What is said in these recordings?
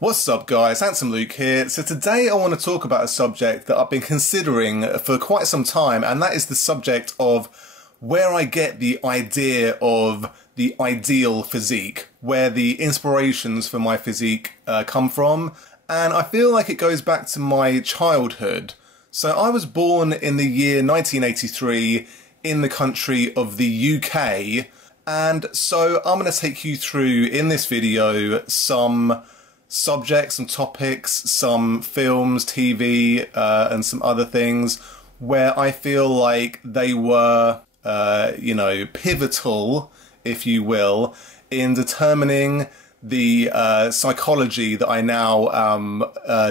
What's up guys, Handsome Luke here. So today I want to talk about a subject that I've been considering for quite some time, and that is the subject of where I get the idea of the ideal physique, where the inspirations for my physique come from. And I feel like it goes back to my childhood. So I was born in the year 1983 in the country of the UK, and so I'm going to take you through in this video some subjects, some topics, some films, TV, and some other things where I feel like they were, pivotal, if you will, in determining the psychology that I now am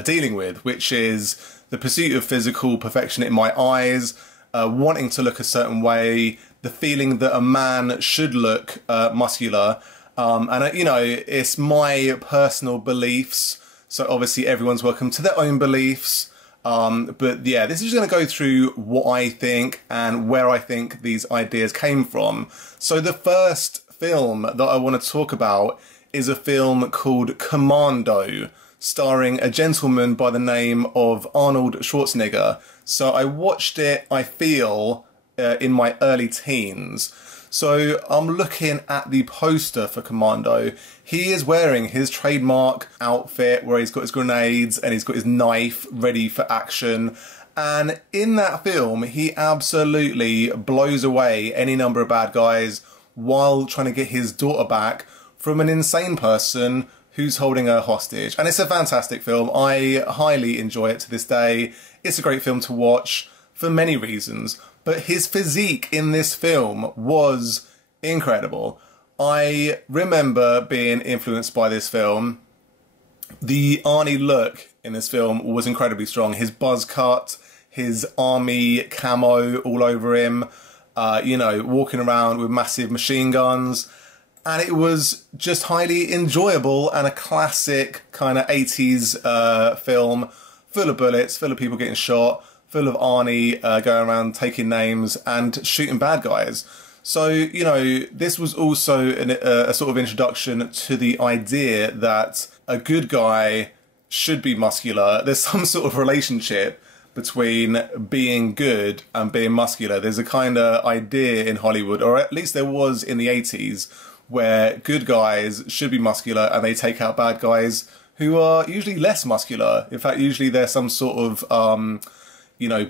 dealing with, which is the pursuit of physical perfection in my eyes, wanting to look a certain way, the feeling that a man should look muscular. It's my personal beliefs, so obviously everyone's welcome to their own beliefs. But yeah, this is going to go through what I think and where I think these ideas came from. So the first film that I want to talk about is a film called Commando, starring a gentleman by the name of Arnold Schwarzenegger. So I watched it, I feel, in my early teens. So I'm looking at the poster for Commando. He is wearing his trademark outfit where he's got his grenades and he's got his knife ready for action. And in that film, he absolutely blows away any number of bad guys while trying to get his daughter back from an insane person who's holding her hostage. And it's a fantastic film. I highly enjoy it to this day. It's a great film to watch for many reasons. But his physique in this film was incredible. I remember being influenced by this film. The Arnie look in this film was incredibly strong. His buzz cut, his army camo all over him, walking around with massive machine guns. And it was just highly enjoyable and a classic kind of 80s film, full of bullets, full of people getting shot, full of Arnie going around taking names and shooting bad guys. So, this was also a sort of introduction to the idea that a good guy should be muscular. There's some sort of relationship between being good and being muscular. There's a kind of idea in Hollywood, or at least there was in the 80s, where good guys should be muscular and they take out bad guys who are usually less muscular. In fact, usually they're some sort of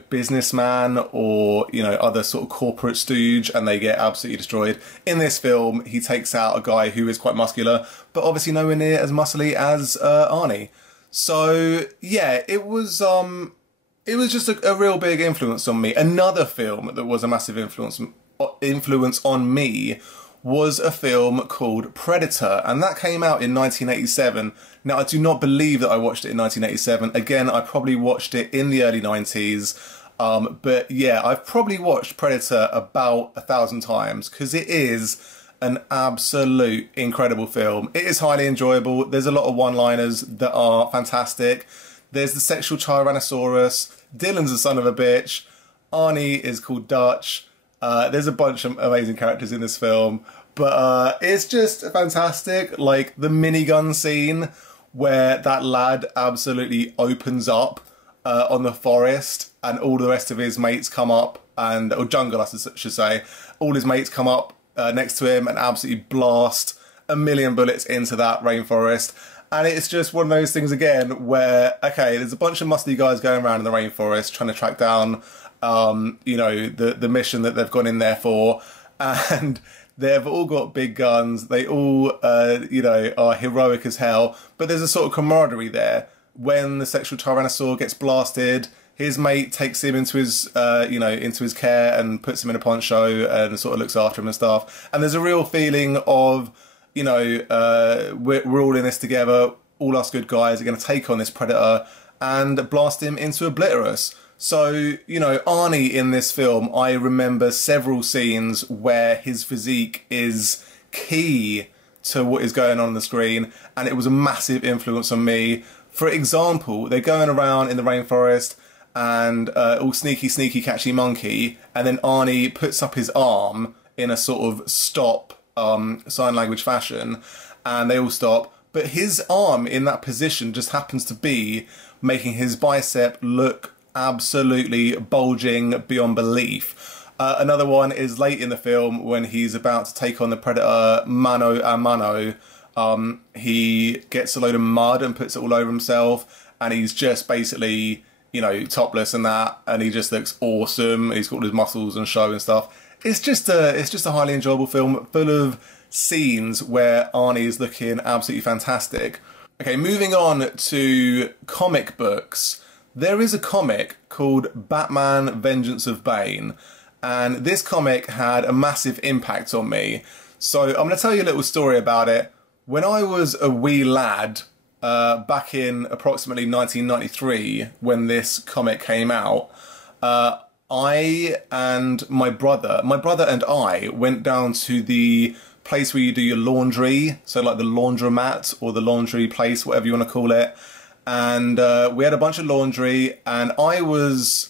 businessman or, other sort of corporate stooge, and they get absolutely destroyed. In this film, he takes out a guy who is quite muscular, but obviously nowhere near as muscly as Arnie. So yeah, it was just a real big influence on me. Another film that was a massive influence on me was a film called Predator, and that came out in 1987. Now, I do not believe that I watched it in 1987. Again, I probably watched it in the early 90s. But yeah, I've probably watched Predator about 1,000 times because it is an absolute incredible film. It is highly enjoyable. There's a lot of one-liners that are fantastic. There's the sexual Tyrannosaurus. Dylan's a son of a bitch. Arnie is called Dutch. There's a bunch of amazing characters in this film, but it's just fantastic. Like the minigun scene where that lad absolutely opens up on the forest and all the rest of his mates come up, or jungle I should say, all his mates come up next to him and absolutely blast a million bullets into that rainforest. And it's just one of those things again where, okay, there's a bunch of musty guys going around in the rainforest trying to track down the mission that they've gone in there for, and they've all got big guns. They all, are heroic as hell, but there's a sort of camaraderie there. When the sexual Tyrannosaur gets blasted, his mate takes him into his, into his care and puts him in a poncho and sort of looks after him and stuff. And there's a real feeling of, we're all in this together. All us good guys are going to take on this predator and blast him into obliterus. So, Arnie in this film, I remember several scenes where his physique is key to what is going on the screen, and it was a massive influence on me. For example, they're going around in the rainforest and all sneaky, sneaky, catchy monkey, and then Arnie puts up his arm in a sort of stop sign language fashion, and they all stop, but his arm in that position just happens to be making his bicep look absolutely bulging beyond belief. Another one is late in the film when he's about to take on the Predator mano a mano. He gets a load of mud and puts it all over himself, and he's just basically, you know, topless and that, and he just looks awesome. He's got all his muscles and show and stuff. It's just a highly enjoyable film full of scenes where Arnie is looking absolutely fantastic. Okay, moving on to comic books. There is a comic called Batman Vengeance of Bane, and this comic had a massive impact on me. So I'm going to tell you a little story about it. When I was a wee lad, back in approximately 1993, when this comic came out, I and my brother and I went down to the place where you do your laundry, so like the laundromat or the laundry place, whatever you want to call it. And we had a bunch of laundry, and I was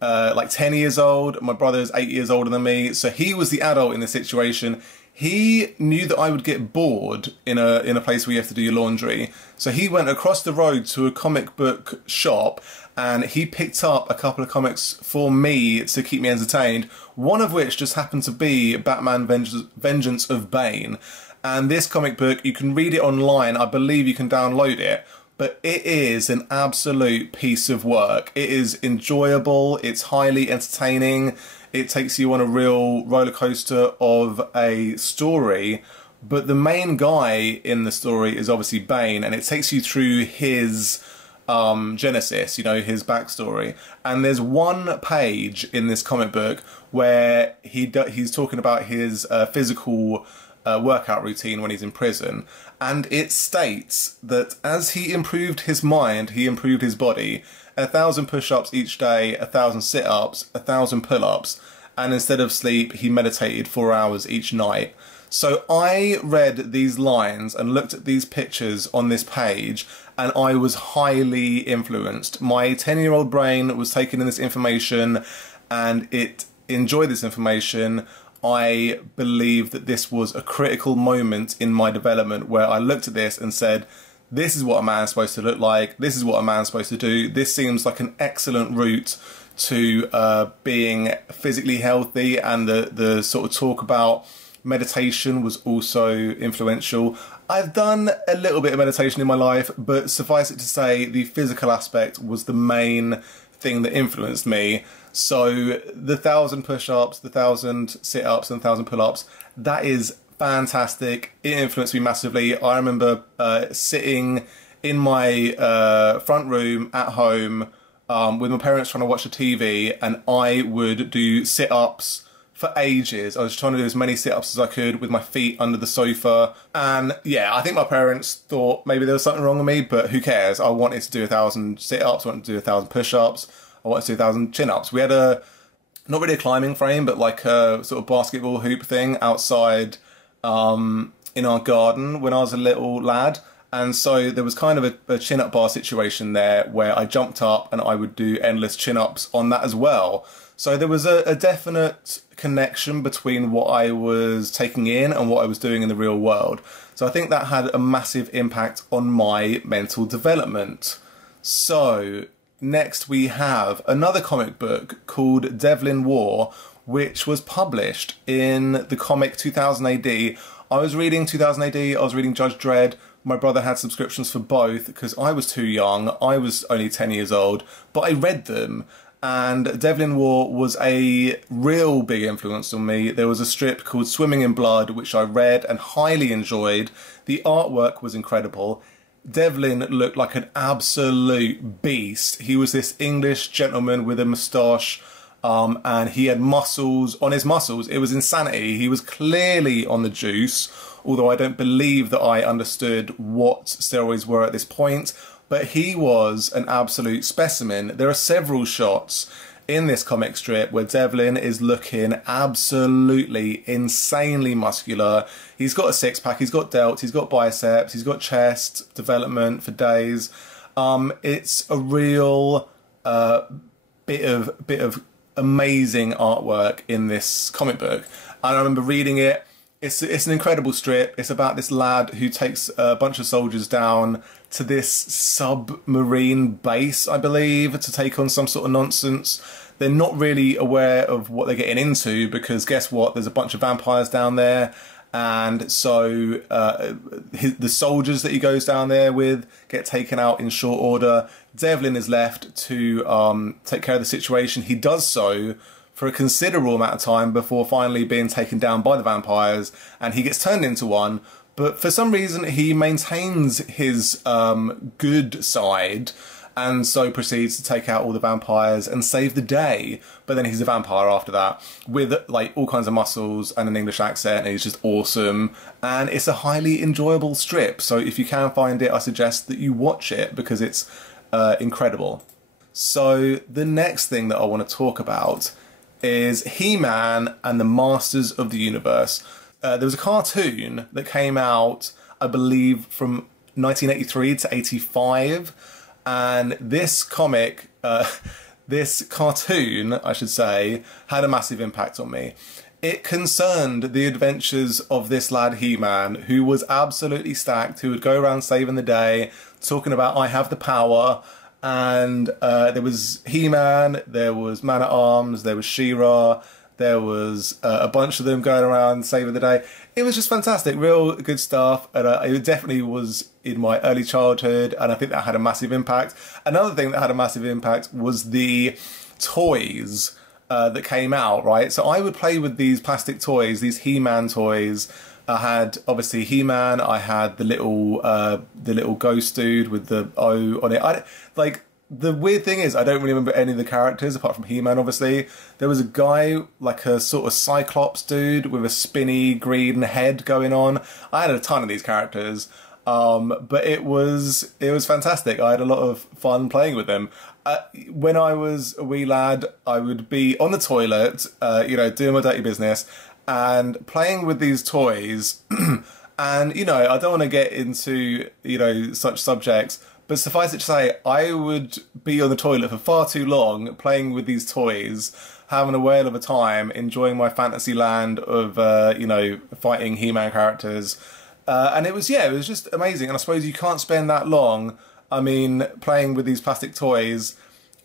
like 10 years old. My brother is 8 years older than me, so he was the adult in the situation. He knew that I would get bored in a place where you have to do your laundry, so he went across the road to a comic book shop, and he picked up a couple of comics for me to keep me entertained, one of which just happened to be Batman Vengeance of Bane. And this comic book, you can read it online, I believe you can download it, but it is an absolute piece of work. It is enjoyable, it's highly entertaining, it takes you on a real roller coaster of a story, but the main guy in the story is obviously Bane, and it takes you through his genesis, you know, his backstory. And there's one page in this comic book where he's talking about his physical workout routine when he's in prison, and it states that as he improved his mind, he improved his body. 1,000 push-ups each day, 1,000 sit-ups, 1,000 pull-ups, and instead of sleep, he meditated 4 hours each night. So I read these lines and looked at these pictures on this page, and I was highly influenced. My 10-year-old brain was taking in this information, and it enjoyed this information. I believe that this was a critical moment in my development where I looked at this and said, this is what a man's supposed to look like, this is what a man's supposed to do, this seems like an excellent route to being physically healthy, and the sort of talk about meditation was also influential. I've done a little bit of meditation in my life, but suffice it to say, the physical aspect was the main thing that influenced me. So the 1,000 push-ups, the 1,000 sit-ups and 1,000 pull-ups, that is fantastic. It influenced me massively. I remember sitting in my front room at home with my parents trying to watch the TV, and I would do sit-ups for ages. I was trying to do as many sit-ups as I could with my feet under the sofa. And yeah, I think my parents thought maybe there was something wrong with me, but who cares? I wanted to do 1,000 sit-ups, I wanted to do 1,000 push-ups, I wanted to do 1,000 chin-ups. We had not really a climbing frame, but like a sort of basketball hoop thing outside in our garden when I was a little lad. And so there was kind of a chin-up bar situation there where I jumped up and I would do endless chin-ups on that as well. So there was a definite connection between what I was taking in and what I was doing in the real world. So I think that had a massive impact on my mental development. So next we have another comic book called Devlin War, which was published in the comic 2000 AD. I was reading 2000 AD, I was reading Judge Dredd. My brother had subscriptions for both because I was too young. I was only 10 years old, but I read them. And Devlin War was a real big influence on me. There was a strip called Swimming in Blood, which I read and highly enjoyed. The artwork was incredible. Devlin looked like an absolute beast. He was this English gentleman with a moustache, and he had muscles on his muscles. It was insanity. He was clearly on the juice, although I don't believe that I understood what steroids were at this point. But he was an absolute specimen. There are several shots in this comic strip where Devlin is looking absolutely insanely muscular. He's got a six-pack, he's got delts, he's got biceps, he's got chest development for days. It's a real bit of amazing artwork in this comic book. And I remember reading it. It's an incredible strip. It's about this lad who takes a bunch of soldiers down to this submarine base, I believe, to take on some sort of nonsense. They're not really aware of what they're getting into because guess what? There's a bunch of vampires down there. And so the soldiers that he goes down there with get taken out in short order. Devlin is left to take care of the situation. He does so for a considerable amount of time before finally being taken down by the vampires, and he gets turned into one. But for some reason, he maintains his good side, and so proceeds to take out all the vampires and save the day. But then he's a vampire after that, with like all kinds of muscles and an English accent, and he's just awesome. And it's a highly enjoyable strip, so if you can find it, I suggest that you watch it because it's incredible. So the next thing that I want to talk about is He-Man and the Masters of the Universe. There was a cartoon that came out, I believe, from 1983 to 85, and this comic, this cartoon, I should say, had a massive impact on me. It concerned the adventures of this lad He-Man, who was absolutely stacked, who would go around saving the day, talking about, I have the power. And there was He-Man, there was Man-at-Arms, there was She-Ra, there was a bunch of them going around saving the day. It was just fantastic, real good stuff, and it definitely was in my early childhood, and I think that had a massive impact. Another thing that had a massive impact was the toys that came out, right? So I would play with these plastic toys, these He-Man toys. I had obviously He-Man. I had the little ghost dude with the O on it. The weird thing is I don't really remember any of the characters apart from He-Man. Obviously, there was a guy like a sort of Cyclops dude with a spinny green head going on. I had a ton of these characters, but it was fantastic. I had a lot of fun playing with them. When I was a wee lad, I would be on the toilet, doing my dirty business, and playing with these toys. And, I don't want to get into, such subjects, but suffice it to say, I would be on the toilet for far too long playing with these toys, having a whale of a time, enjoying my fantasy land of, fighting He-Man characters. And it was just amazing. And I suppose you can't spend that long, playing with these plastic toys,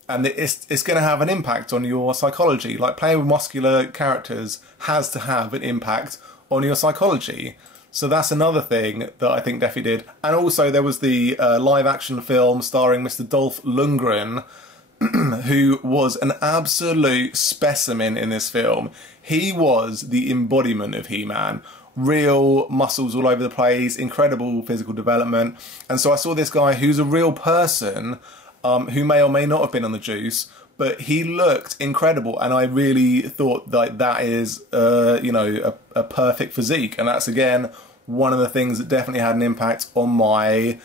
and it's going to have an impact on your psychology. Like, playing with muscular characters has to have an impact on your psychology. So that's another thing that I think definitely did. And also there was the live-action film starring Mr. Dolph Lundgren, who was an absolute specimen in this film. He was the embodiment of He-Man. Real muscles all over the place, incredible physical development. And so I saw this guy who's a real person, who may or may not have been on the juice, but he looked incredible, and I really thought that is, a perfect physique. And that's, again, one of the things that definitely had an impact on my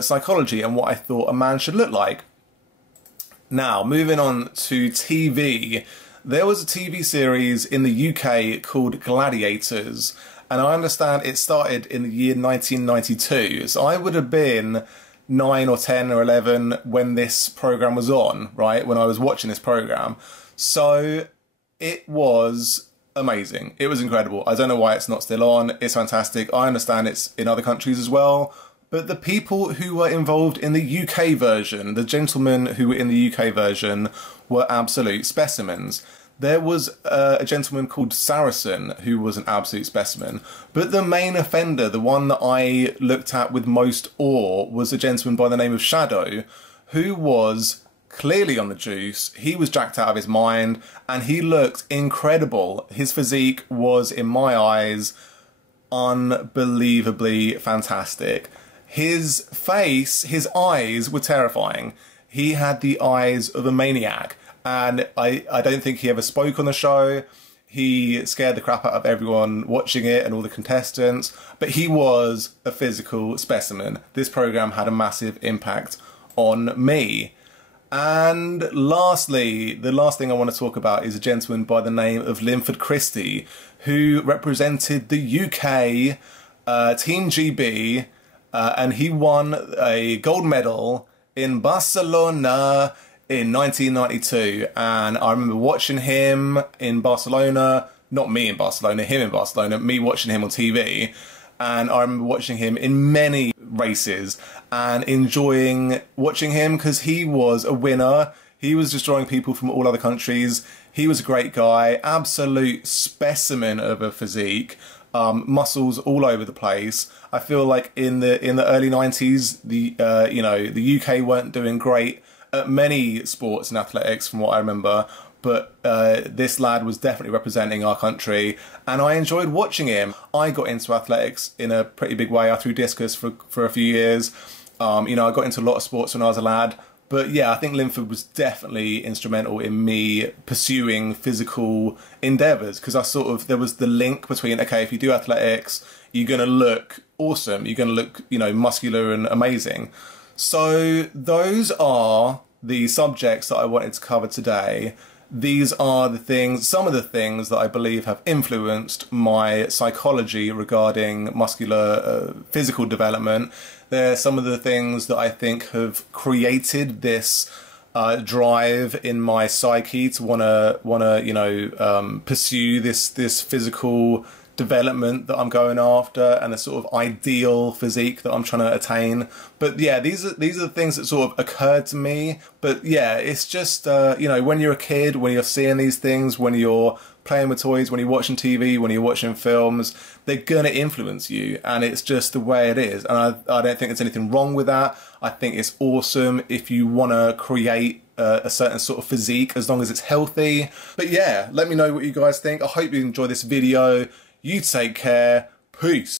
psychology and what I thought a man should look like. Now, moving on to TV, there was a TV series in the UK called Gladiators, and I understand it started in the year 1992, so I would have been 9 or 10 or 11 when this program was on, right? When I was watching this program. So it was amazing. It was incredible. I don't know why it's not still on. It's fantastic. I understand it's in other countries as well. But the people who were involved in the UK version, the gentlemen who were in the UK version, were absolute specimens. There was a gentleman called Saracen who was an absolute specimen, but the main offender, the one that I looked at with most awe, was a gentleman by the name of Shadow, who was clearly on the juice. He was jacked out of his mind, and he looked incredible. His physique was, in my eyes, unbelievably fantastic. His face, his eyes were terrifying. He had the eyes of a maniac. And I don't think he ever spoke on the show. He scared the crap out of everyone watching it and all the contestants. But he was a physical specimen. This program had a massive impact on me. And lastly, the last thing I want to talk about is a gentleman by the name of Linford Christie, who represented the UK Team GB, and he won a gold medal in Barcelona in 1992, and I remember watching him in Barcelona not me in Barcelona, him in Barcelona, me watching him on TV. And I remember watching him in many races and enjoying watching him because he was a winner. He was destroying people from all other countries. He was a great guy, absolute specimen of a physique, muscles all over the place. I feel like in the early 90s, the UK weren't doing great at many sports and athletics from what I remember. But this lad was definitely representing our country, and I enjoyed watching him. I got into athletics in a pretty big way. I threw discus for a few years. I got into a lot of sports when I was a lad. But yeah, I think Linford was definitely instrumental in me pursuing physical endeavours, because there was the link between, okay, if you do athletics, you're going to look awesome. You're going to look, muscular and amazing. So those are the subjects that I wanted to cover today. These are some of the things that I believe have influenced my psychology regarding muscular physical development. They're some of the things that I think have created this drive in my psyche to wanna pursue this physical development that I'm going after, and a sort of ideal physique that I'm trying to attain. But yeah, these are the things that sort of occurred to me. But yeah, it's just when you're a kid, when you're seeing these things, when you're playing with toys, when you're watching TV, when you're watching films, they're gonna influence you, and it's just the way it is. And I don't think there's anything wrong with that. I think it's awesome if you want to create a certain sort of physique, as long as it's healthy. But yeah, let me know what you guys think. I hope you enjoy this video. You take care. Peace.